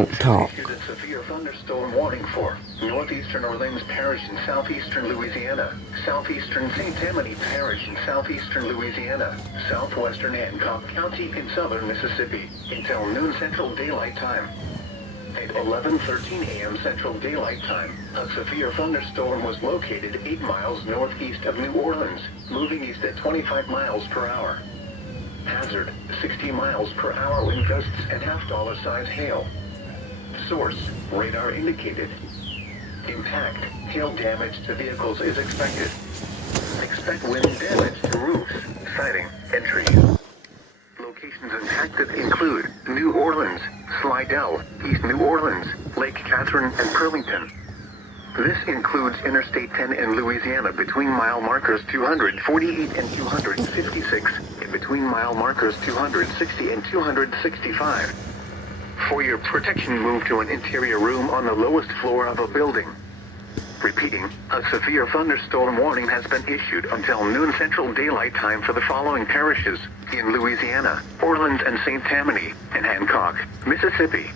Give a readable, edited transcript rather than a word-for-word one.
Don't talk. Issued a severe thunderstorm warning for northeastern Orleans Parish in southeastern Louisiana, southeastern St. Tammany Parish in southeastern Louisiana, southwestern Hancock County in southern Mississippi, until noon Central Daylight Time. At 11:13 a.m. Central Daylight Time, a severe thunderstorm was located 8 miles northeast of New Orleans, moving east at 25 miles per hour. Hazard, 60 miles per hour wind gusts and half-dollar size hail. Source, radar indicated. Impact, hail damage to vehicles is expected. Expect wind damage to roofs, siding, and trees. Locations impacted include New Orleans, Slidell, East New Orleans, Lake Catherine, and Pearlington. This includes Interstate 10 in Louisiana between mile markers 248 and 256, and between mile markers 260 and 265. For your protection, move to an interior room on the lowest floor of a building. Repeating, a severe thunderstorm warning has been issued until noon Central Daylight Time for the following parishes in Louisiana: Orleans and St. Tammany, and Hancock, Mississippi.